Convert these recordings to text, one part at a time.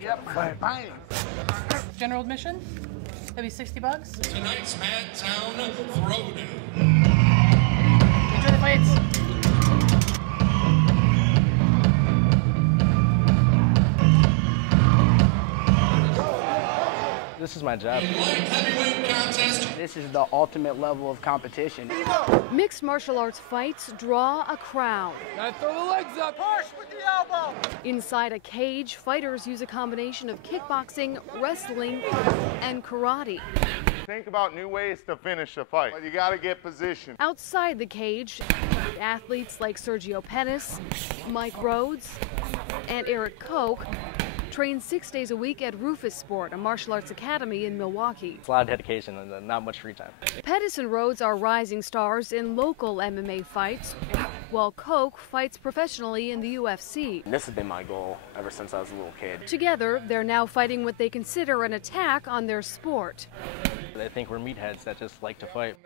Yep, fine. General admission? Maybe $60? Tonight's Madtown Throwdown. Enjoy the fights. This is my job. This is the ultimate level of competition. Mixed martial arts fights draw a crowd. Gotta throw the legs up. Push with the elbow. Inside a cage, fighters use a combination of kickboxing, wrestling, and karate. Think about new ways to finish a fight. You gotta get position. Outside the cage, athletes like Sergio Pettis, Mike Rhodes, and Eric Koch train 6 days a week at Rufus Sport, a martial arts academy in Milwaukee. It's a lot of dedication and not much free time. Pettis and Rhodes are rising stars in local MMA fights, while Koch fights professionally in the UFC. This has been my goal ever since I was a little kid. Together, they're now fighting what they consider an attack on their sport. They think we're meatheads that just like to fight.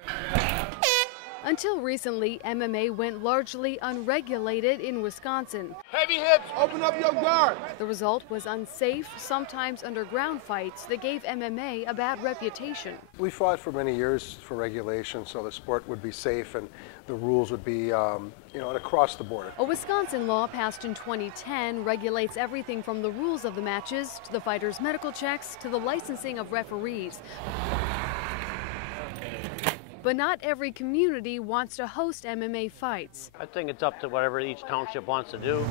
Until recently, MMA went largely unregulated in Wisconsin. Heavy hips, open up your guard. The result was unsafe, sometimes underground fights that gave MMA a bad reputation. We fought for many years for regulation so the sport would be safe and the rules would be, across the board. A Wisconsin law passed in 2010 regulates everything from the rules of the matches to the fighters' medical checks to the licensing of referees. But not every community wants to host MMA fights. I think it's up to whatever each township wants to do.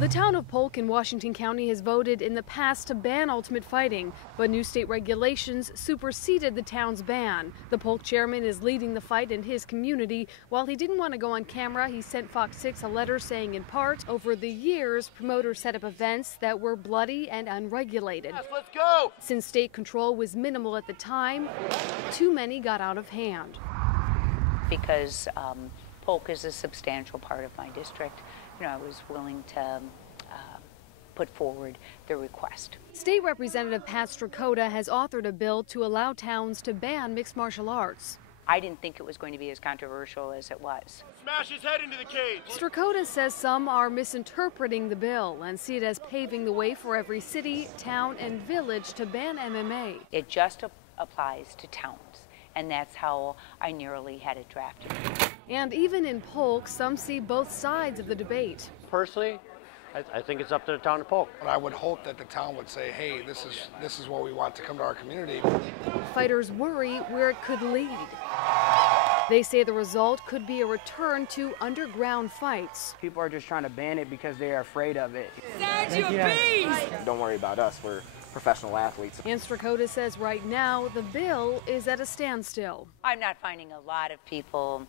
The town of Polk in Washington County has voted in the past to ban ultimate fighting, but new state regulations superseded the town's ban. The Polk chairman is leading the fight in his community. While he didn't want to go on camera, he sent Fox 6 a letter saying, in part, over the years, promoters set up events that were bloody and unregulated. Yes, let's go! Since state control was minimal at the time, too many got out of hand. Because Polk is a substantial part of my district, I was willing to put forward the request. State Representative Pat Strakota has authored a bill to allow towns to ban mixed martial arts. I didn't think it was going to be as controversial as it was. Smash his head into the cage. Strakota says some are misinterpreting the bill and see it as paving the way for every city, town, and village to ban MMA. It just applies to towns, and that's how I nearly had it drafted. And even in Polk, some see both sides of the debate. Personally, I think it's up to the town of Polk. But I would hope that the town would say, hey, this is what we want to come to our community. Fighters worry where it could lead. They say the result could be a return to underground fights. People are just trying to ban it because they are afraid of it. Don't worry about us, we're professional athletes. And Strakota says right now the bill is at a standstill. I'm not finding a lot of people,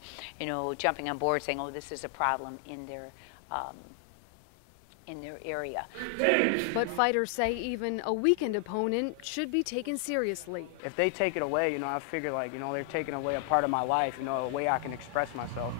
jumping on board saying, oh, this is a problem in their area. But fighters say even a weakened opponent should be taken seriously. If they take it away, I figure they're taking away a part of my life, a way I can express myself.